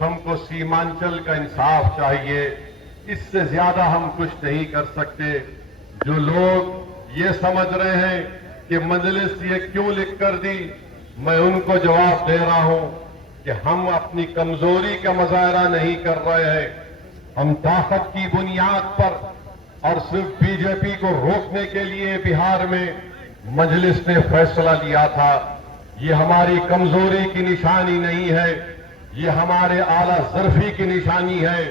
ہم کو سیمانچل کا انصاف چاہیے، اس سے زیادہ ہم کچھ نہیں کر سکتے۔ جو لوگ یہ سمجھ رہے ہیں کہ مجلس یہ کیوں لکھ کر دی، میں ان کو جواب دے رہا ہوں کہ ہم اپنی کمزوری کا مظاہرہ نہیں کر رہے ہیں۔ ہم طاقت کی بنیاد پر اور صرف بی جے پی کو روکنے کے لیے بہار میں مجلس نے فیصلہ لیا تھا۔ یہ ہماری کمزوری کی نشانی نہیں ہے، یہ ہمارے اعلیٰ ظرفی کی نشانی ہے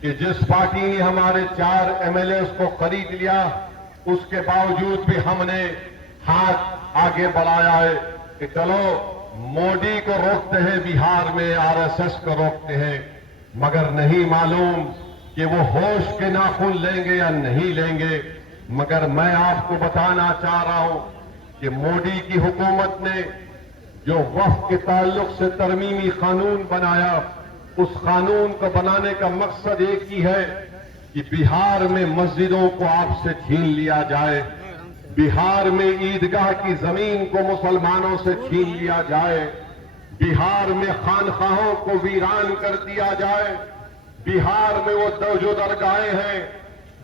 کہ جس پارٹی نے ہمارے 4 MLAs کو خرید لیا، اس کے باوجود بھی ہم نے ہاتھ آگے بڑھایا ہے کہ چلو مودی کو روکتے ہیں بہار میں، RSS کو روکتے ہیں، مگر نہیں معلوم کہ وہ ہوش کے ناخن لیں گے یا نہیں لیں گے۔ مگر میں آپ کو بتانا چاہ رہا ہوں کہ مودی کی حکومت نے جو وقف کے تعلق سے ترمیمی قانون بنایا، اس قانون کو بنانے کا مقصد ایک ہی ہے کہ بہار میں مسجدوں کو آپ سے چھین لیا جائے، بہار میں عیدگاہ کی زمین کو مسلمانوں سے چھین لیا جائے، بہار میں خانقاہوں کو ویران کر دیا جائے، بہار میں وہ جو درگاہیں ہیں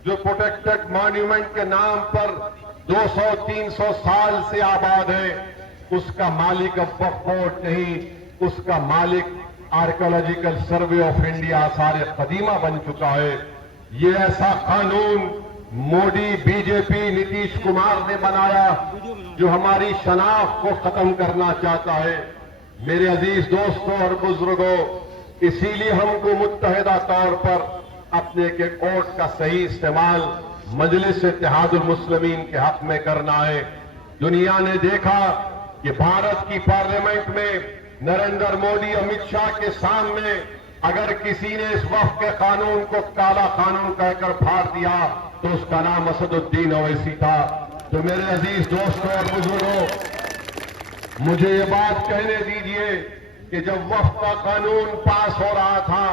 جو پروٹیکٹڈ مانیومنٹ کے نام پر 200-300 سال سے آباد ہے، اس کا مالک اب وقف بورڈ نہیں، اس کا مالک آرکیولوجیکل سروے آف انڈیا آثار قدیمہ بن چکا ہے۔ یہ ایسا قانون مودی، بی جے پی، نتیش کمار نے بنایا جو ہماری شناخت کو ختم کرنا چاہتا ہے۔ میرے عزیز دوستوں اور بزرگوں، اسی لیے ہم کو متحدہ طور پر اپنے کے ووٹ کا صحیح استعمال مجلس اتحاد المسلمین کے حق میں کرنا ہے۔ دنیا نے دیکھا کہ بھارت کی پارلیمنٹ میں نریندر مودی، امت شاہ کے سامنے اگر کسی نے اس وقف کے قانون کو کالا قانون کہہ کر پھاڑ دیا تو اس کا نام اسد الدین اویسی تھا۔ تو میرے عزیز دوستوں اور بزرگوں، مجھے یہ بات کہنے دیجئے کہ جب وقف کا قانون پاس ہو رہا تھا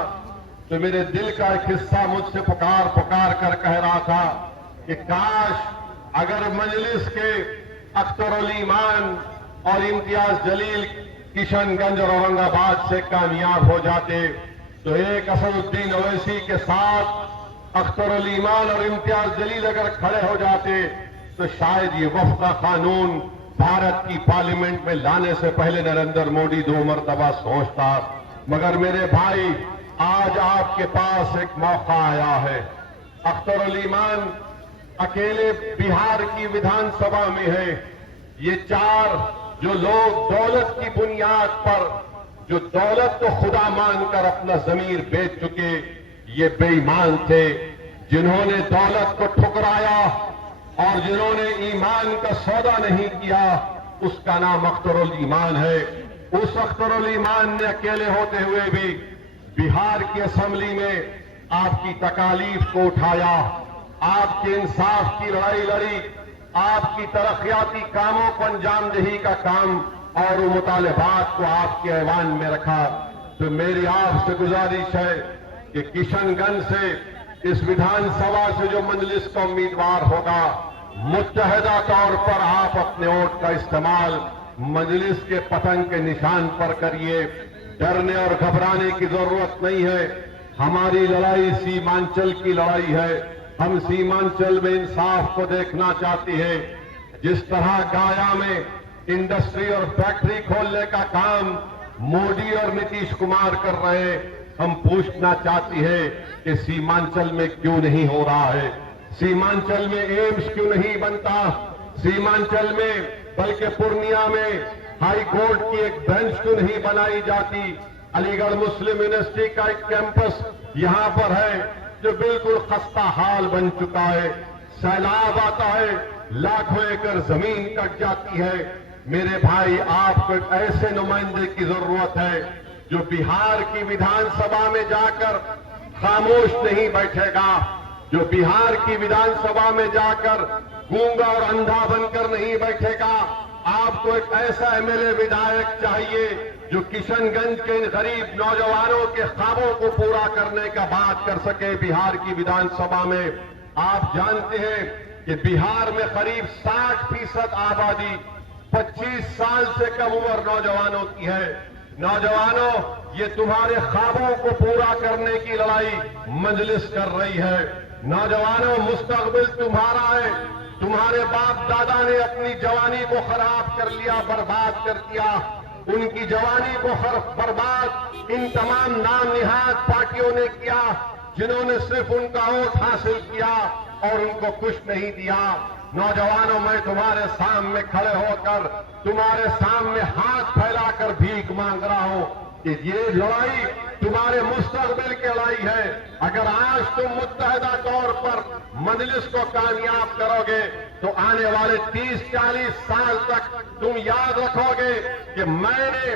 تو میرے دل کا ایک حصہ مجھ سے پکار کر کہہ رہا تھا کہ کاش اگر مجلس کے اختر الایمان اور امتیاز جلیل کشن گنج اور اورنگ آباد سے کامیاب ہو جاتے تو ایک اسد الدین اویسی کے ساتھ اختر الایمان اور امتیاز جلیل اگر کھڑے ہو جاتے تو شاید یہ وقف کا قانون بھارت کی پارلیمنٹ میں لانے سے پہلے نریندر مودی 2 مرتبہ سوچتا۔ مگر میرے بھائی، آج آپ کے پاس ایک موقع آیا ہے۔ اختر الایمان اکیلے بہار کی ودھان سبھا میں ہے۔ یہ 4 جو لوگ دولت کی بنیاد پر، جو دولت کو خدا مان کر اپنا ضمیر بیچ چکے، یہ بے ایمان تھے، جنہوں نے دولت کو ٹھکرایا اور جنہوں نے ایمان کا سودا نہیں کیا، اس کا نام اختر الایمان ہے۔ اس اختر الایمان نے اکیلے ہوتے ہوئے بھی بہار کی اسمبلی میں آپ کی تکالیف کو اٹھایا، آپ کے انصاف کی لڑائی لڑی، آپ کی ترقیاتی کاموں کو انجام دہی کا کام اور وہ مطالبات کو آپ کے ایوان میں رکھا۔ تو میری آپ سے گزارش ہے کہ کشن گنج سے، اس ودھان سبھا سے جو مجلس کا امیدوار ہوگا، متحدہ طور پر آپ اپنے ووٹ کا استعمال مجلس کے پتنگ کے نشان پر کریے۔ ڈرنے اور گھبرانے کی ضرورت نہیں ہے۔ ہماری لڑائی سیمانچل کی لڑائی ہے۔ ہم سیمانچل میں انصاف کو دیکھنا چاہتے ہیں۔ جس طرح گایا میں انڈسٹری اور فیکٹری کھولنے کا کام مودی اور نتیش کمار کر رہے ہیں، ہم پوچھنا چاہتے ہیں کہ سیمانچل میں کیوں نہیں ہو رہا ہے؟ سیمانچل میں ایمس کیوں نہیں بنتا؟ سیمانچل میں بلکہ پورنیا میں ہائی کورٹ کی ایک بینچ کیوں نہیں بنائی جاتی؟ علی گڑھ مسلم یونیورسٹی کا ایک کیمپس یہاں پر ہے جو بالکل خستہ حال بن چکا ہے۔ سیلاب آتا ہے، لاکھوں ایکڑ زمین کٹ جاتی ہے۔ میرے بھائی، آپ کو ایک ایسے نمائندے کی ضرورت ہے جو بہار کی ودھان سبھا میں جا کر خاموش نہیں بیٹھے گا، جو بہار کی ودھان سبھا میں جا کر گونگا اور اندھا بن کر نہیں بیٹھے گا۔ آپ کو ایک ایسا MLA ودھایک چاہیے جو کشن گنج کے ان غریب نوجوانوں کے خوابوں کو پورا کرنے کا بات کر سکے بہار کی ودھان سبھا میں۔ آپ جانتے ہیں کہ بہار میں قریب 60% آبادی 25 سال سے کم عمر نوجوانوں کی ہے۔ نوجوانوں، یہ تمہارے خوابوں کو پورا کرنے کی لڑائی مجلس کر رہی ہے۔ نوجوانوں، مستقبل تمہارا ہے۔ تمہارے باپ دادا نے اپنی جوانی کو خراب کر لیا، برباد کر دیا۔ ان کی جوانی کو برباد ان تمام نام نہاد پارٹیوں نے کیا، جنہوں نے صرف ان کا ووٹ حاصل کیا اور ان کو کچھ نہیں دیا۔ نوجوانوں، میں تمہارے سامنے کھڑے ہو کر تمہارے سامنے ہاتھ پھیلا کر بھیک مانگ رہا ہوں کہ یہ لڑائی تمہارے مستقبل کی لڑائی ہے۔ اگر آج تم متحدہ طور پر مجلس کو کامیاب کرو گے تو آنے والے 30-40 سال تک تم یاد رکھو گے کہ میں نے